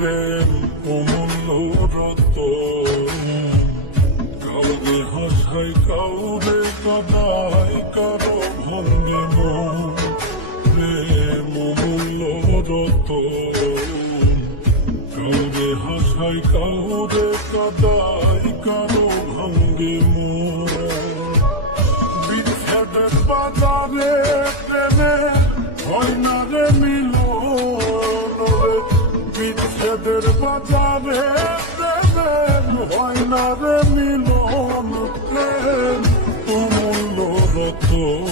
প্রেম অমূল্য রতন, কাউরে হাসায় কাউরে কাঁদায়, কারো ভাঙে মন। প্রেম অমূল্য রতন, কাউরে হাসায় কাউরে কাঁদায়, কারো ভাঙে মন। বিচ্ছেদের বাজারে প্রেমের হয় না রে মিলন, বিচ্ছেদের বাজারে প্রেমের হয় না রে মিলন। প্রেম অমূল্য রতন,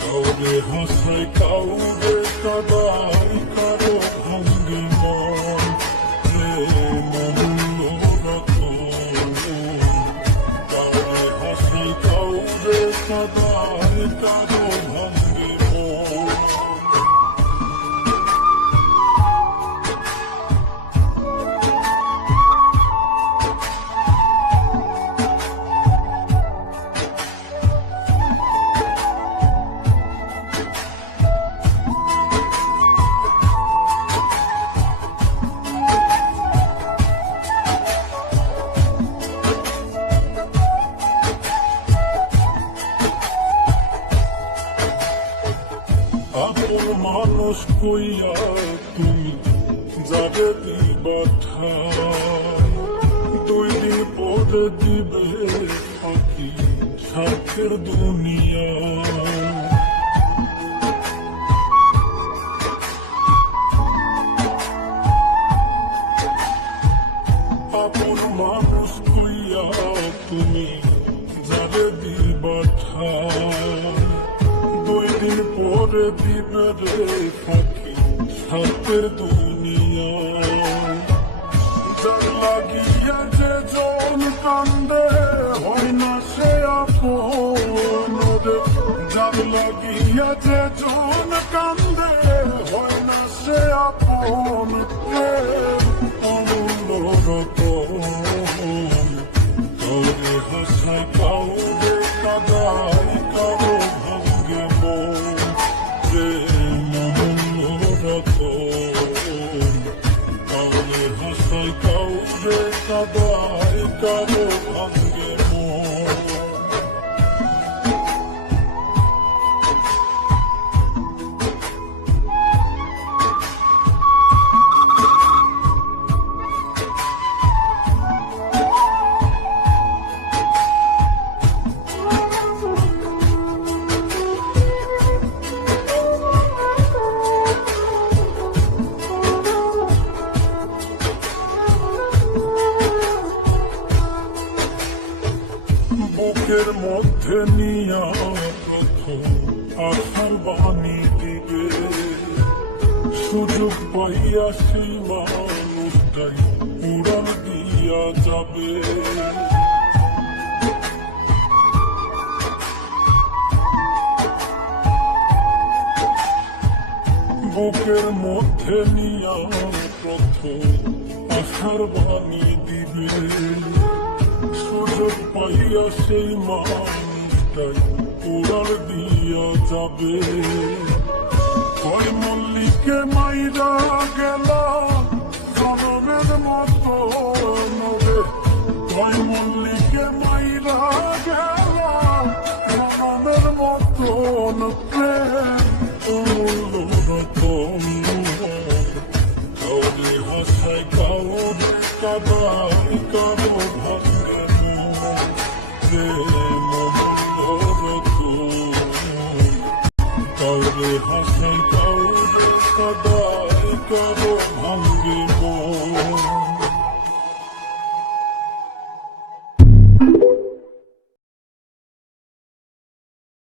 কাউরে হাসায় কাউরে কাঁদায়, কারো ভাঙে মন। প্রেম অমূল্য রতন, কাউরে হাসায় কাউরে কাঁদায়, কারো ভাঙে মন। আপন মানুষ কইয়া তুমি যাবে দিবা ঠাই, 2 দিন পরে দিবে ফাঁকি স্বার্থের দুনিয়া। আপন মানুষ কইয়া তুমি যাবে দিবা ঠাই, 2 দিন পরে দিবে রে ফাঁকি স্বার্থের দুনিয়া। যার লাগিয়া যে জন কান্দে হয় না সে আপন রে, যার লাগিয়া যে জন কান্দে হয় না সে আপন। প্রেম অমূল্য রতন, কাউরে হাসায় কাউরে কাঁদায়, কারো ভাঙে মন। প্রেম অমূল্য রতন, কাউরে হাসায় কাউরে কাঁদায়, কারো ভাঙে মন। বুকের মধ্যে নিয়া প্রথম আশার বাণী দিবে, সুযোগ পাইয়া সেই মানুষটাই উড়াল দিয়া যাবে। বুকের মধ্যে নিয়া প্রথম আশার বাণী দিবে, সুযোগ পাইয়া সেই মানুষটাই উড়াল দিয়া যাবে। কয় মল্লিকে মাইরা গেলা জনমের মতো নবে, কয় মল্লিকে মাইরা গেলা জনমের মতন। প্রেম অমূল্য রতন, কাউরে হাসায় কাউরে কাঁদায়, কারো ভাঙে মন। প্রেম অমূল্য রতন, কাউরে হাসায় কাউরে কাঁদায়, কারো ভাঙে